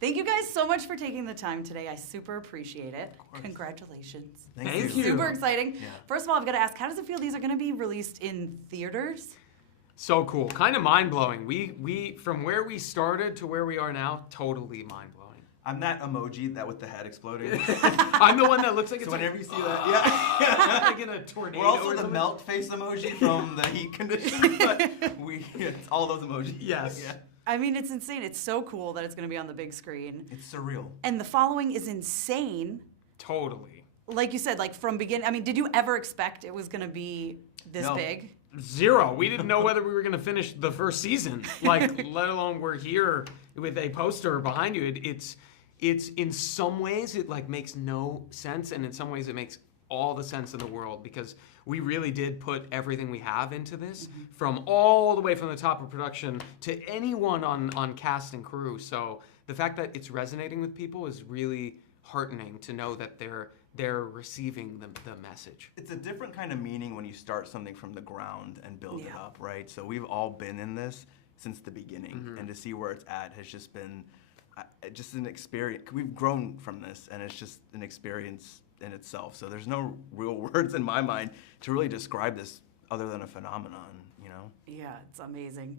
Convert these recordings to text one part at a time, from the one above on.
Thank you guys so much for taking the time today. I super appreciate it. Congratulations. Thank you. Super exciting. Yeah. First of all, I've got to ask, how does it feel these are going to be released in theaters? So cool. Kind of mind-blowing. We from where we started to where we are now, totally mind-blowing. I'm that emoji that with the head exploding. I'm the one that looks like it's So whenever you see that, yeah. Like in a tornado. We're also or the something. melt face emoji from the heat condition, but it's all those emojis. Yes. Yeah. I mean, it's insane. It's so cool that it's going to be on the big screen. It's surreal. And the following is insane. Totally. Like you said, like from beginning, I mean, did you ever expect it was going to be this No. big? Zero. We didn't know whether we were going to finish the first season, like let alone we're here with a poster behind you. It's in some ways it like makes no sense, and in some ways it makes all the sense in the world because we really did put everything we have into this, from all the way from the top of production to anyone on cast and crew. So the fact that it's resonating with people is really heartening to know that they're receiving the message. It's a different kind of meaning when you start something from the ground and build it Yeah. up, right? So we've all been in this since the beginning, and to see where it's at has just been just an experience. We've grown from this, and it's just an experience in itself. So there's no real words in my mind to really describe this other than a phenomenon, you know? Yeah, it's amazing.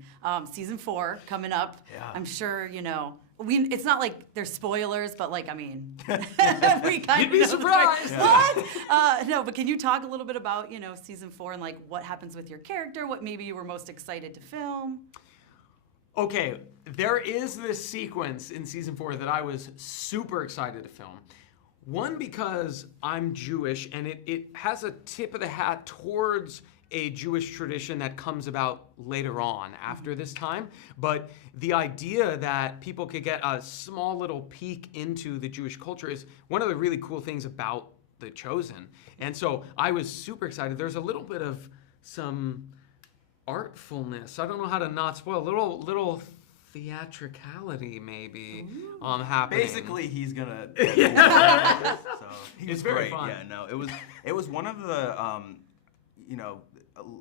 Season 4 coming up. Yeah. I'm sure, you know, it's not like there's spoilers, but like, I mean, we kind You'd of be know. surprised. What? No, but can you talk a little bit about, you know, season 4 and like what happens with your character, what maybe you were most excited to film? Okay, there is this sequence in season 4 that I was super excited to film. One, because I'm Jewish, and it has a tip of the hat towards a Jewish tradition that comes about later on after this time. But the idea that people could get a small little peek into the Jewish culture is one of the really cool things about The Chosen. And so I was super excited. There's a little bit of some artfulness. I don't know how to not spoil. Little theatricality maybe happening. Basically, he's gonna. So he was It's very great. fun. Yeah, no, it was one of the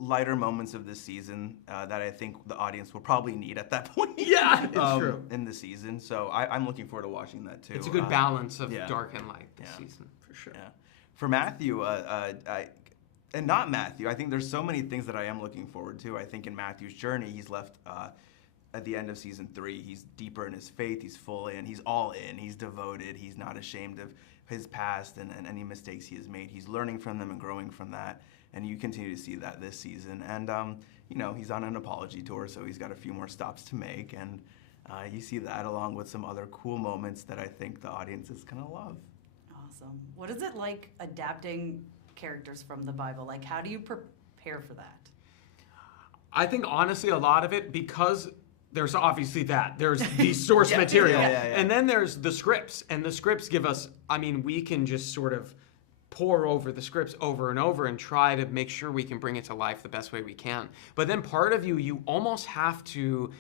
lighter moments of this season that I think the audience will probably need at that point. Yeah, it's true. In the season, so I'm looking forward to watching that too. It's a good balance of yeah. dark and light this Yeah. season, for sure. Yeah. For Matthew, and not Matthew, I think there's so many things that I am looking forward to. I think in Matthew's journey, he's left at the end of season 3. He's deeper in his faith. He's full in. He's all in. He's devoted. He's not ashamed of his past and any mistakes he has made. He's learning from them and growing from that. And you continue to see that this season. And, he's on an apology tour, so he's got a few more stops to make. And you see that along with some other cool moments that I think the audience is going to love. Awesome. What is it like adapting characters from the Bible? Like, how do you prepare for that? I think honestly a lot of it, because there's obviously there's the source material, yeah. and then there's the scripts, and the scripts give us, we can just sort of pour over the scripts over and over and try to make sure we can bring it to life the best way we can. But then part of you almost have to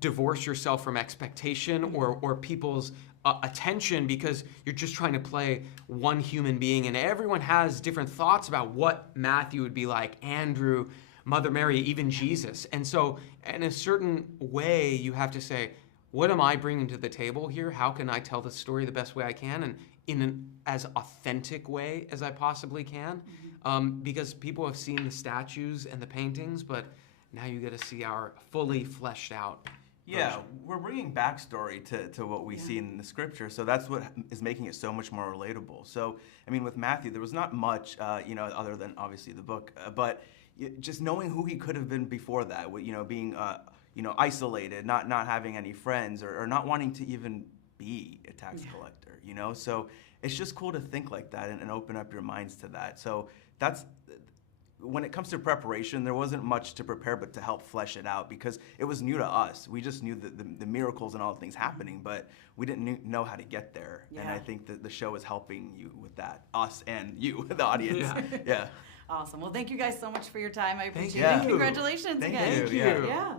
divorce yourself from expectation or people's attention, because you're just trying to play one human being, and everyone has different thoughts about what Matthew would be like, Andrew, Mother Mary, even Jesus. And so in a certain way, you have to say, what am I bringing to the table here? How can I tell the story the best way I can and in an as authentic way as I possibly can? Because people have seen the statues and the paintings, but now you get to see our fully fleshed out Yeah, version. we're bringing backstory to what we see in the scripture, so that's what is making it so much more relatable. So, with Matthew, there was not much, other than obviously the book, but just knowing who he could have been before that, being, isolated, not having any friends, or not wanting to even be a tax collector, So it's just cool to think like that and open up your minds to that. So that's. When it comes to preparation, there wasn't much to prepare but to help flesh it out, because it was new to us. We just knew the miracles and all the things happening, but we didn't know how to get there. Yeah. And I think that the show is helping you with that, us and you, the audience. Yeah. Yeah. Awesome. Well, thank you guys so much for your time. I appreciate you. it. Congratulations Thank again. you. Yeah. Yeah.